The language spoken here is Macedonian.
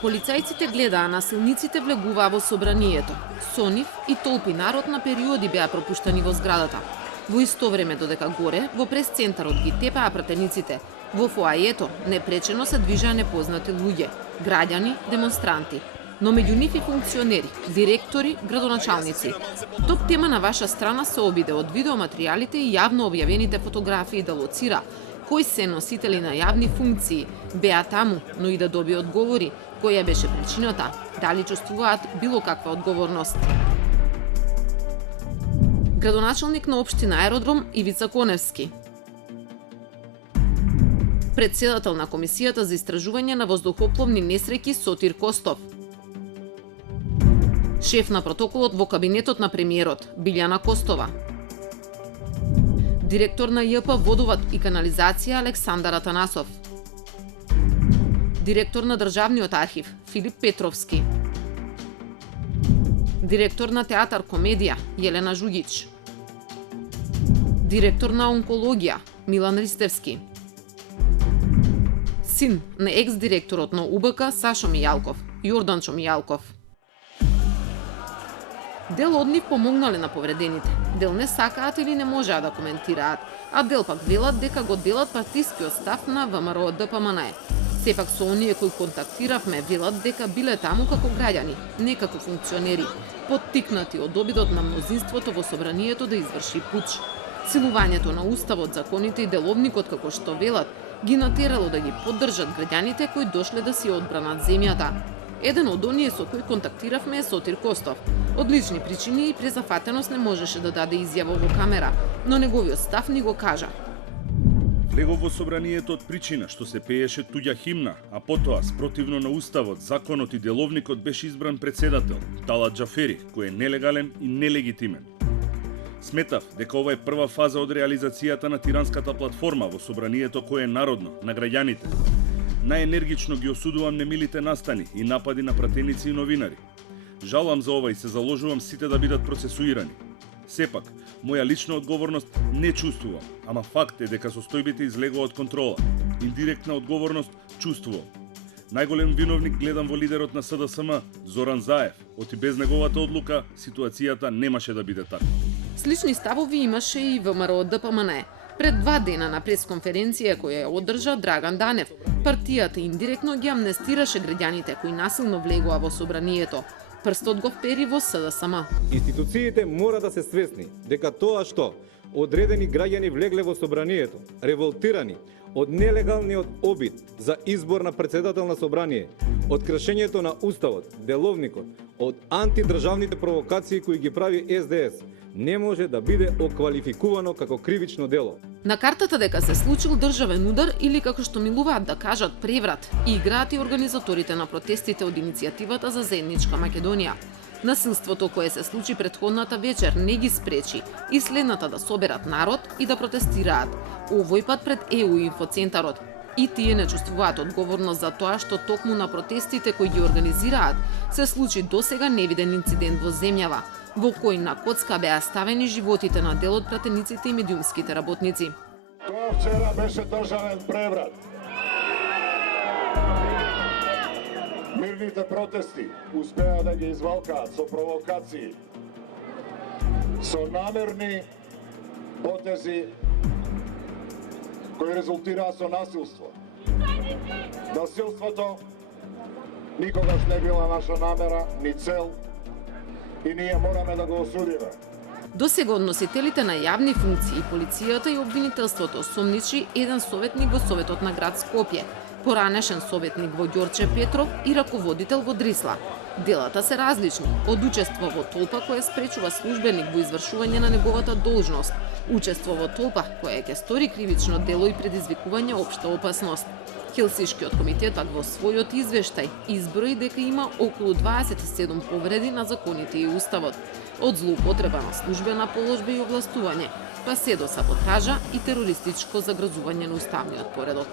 Полицајците гледаа насилниците влегуваа во собранието. Со нив и толпи народ на периоди беа пропуштани во зградата. Во исто време додека горе, во прес-центарот ги тепаа пратениците. Во фоајето непречено се движеа непознати луѓе, граѓани, демонстранти. Но меѓу нив и функционери, директори, градоначалници. Топ тема на ваша страна се обиде од видеоматеријалите и јавно објавените фотографии да лоцира кои се носители на јавни функции беа таму, но и да доби одговори која беше причината, дали чувствуваат било каква одговорност. Градоначалник на општина Аеродром Ивица Коневски. Председател на Комисијата за истражување на воздухопловни несреќи Сотир Костов. Шеф на протоколот во кабинетот на премиерот Билјана Костова. Директор на ЈП Водовод и канализација Александар Атанасов. Директор на Државниот архив Филип Петровски. Директор на Театар Комедија Јелена Жугич. Директор на онкологија Милан Ристевски. Син на екс-директорот на УБК Сашо Мијалков, Јорданчо Мијалков. Дел од нив помогнале на повредените, дел не сакаат или не можеа да коментираат, а дел пак велат дека го делат партискиот став на ВМРО ДПМН. Сепак со оние кои контактиравме велат дека биле таму како граѓани, не како функционери, поттикнати од обидот на мнозинството во собранието да изврши пуч. Силувањето на уставот, законите и деловникот, како што велат, ги натерало да ги поддржат граѓаните кои дошле да си одбранат земјата. Еден од оние со кои контактиравме е Сотир Костов. Од лични причини и презафатеност не можеше да даде изјава во камера, но неговиот став ни го кажа. Влегов во собранието од причина што се пееше туѓа химна, а потоа, спротивно на уставот, законот и деловникот беше избран председател, Талат Џафери, кој е нелегален и нелегитимен. Сметав дека ова е прва фаза од реализацијата на тиранската платформа во собранието кое е народно, на граѓаните. Најенергично ги осудувам немилите настани и напади на пратеници и новинари. Жалам за ова и се заложувам сите да бидат процесуирани. Сепак, моја лична одговорност не чувствувам, ама факт е дека состојбите излегува од контрола. Индиректна одговорност чувствувам. Најголем виновник гледам во лидерот на СДСМ, Зоран Заев. Оти без неговата одлука, ситуацијата немаше да биде така. Слични ставови имаше и ВМРО ДПМН. Пред 2 дена на пресконференција која ја одржа Драган Данев, партијата индиректно ги амнестираше граѓаните кои насилно влегоа во собранието. Прстот го впери во СДСМ. Институциите мора да се свесни дека тоа што одредени граѓани влегле во собранието, револтирани од нелегалниот обид за избор на председател на собрание, од кршењето на уставот, деловникот, од антидржавните провокации кои ги прави СДС, не може да биде оквалификувано како кривично дело. На картата дека се случил државен удар или како што милуваат да кажат преврат, играат и организаторите на протестите од иницијативата за заедничка Македонија. Насилството кое се случи претходната вечер не ги спречи и следната да соберат народ и да протестираат. Овој пат пред ЕУ инфоцентарот. И тие не чувствуваат одговорност за тоа што токму на протестите кои ги организираат се случи досега невиден инцидент во земјава, во кој на коцка беа ставени животите на дел од пратениците и медиумските работници. Тоа вчера беше државен преврат. Мирните протести успеа да ги извалкаат со провокации, со намерни потези кои резултираа со насилство. Насилството никогаш не била наша намера, ни цел, и ние мораме да го осудиме. Досега од носителите на јавни функции, полицијата и обвинителството сомничи еден советник во Советот на град Скопје, поранешен советник во Ѓорче Петров и раководител во Дрисла. Делата се различни, од учество во толпа која спречува службеник во извршување на неговата должност, учество во толпа која ќе стори кривично дело и предизвикување општа опасност. Хелсиншкиот комитет пак во својот извештај изброи дека има околу 27 повреди на законите и уставот, од злоупотреба на службена положба и овластување, па се до саботажа и терористичко загрозување на уставниот поредок.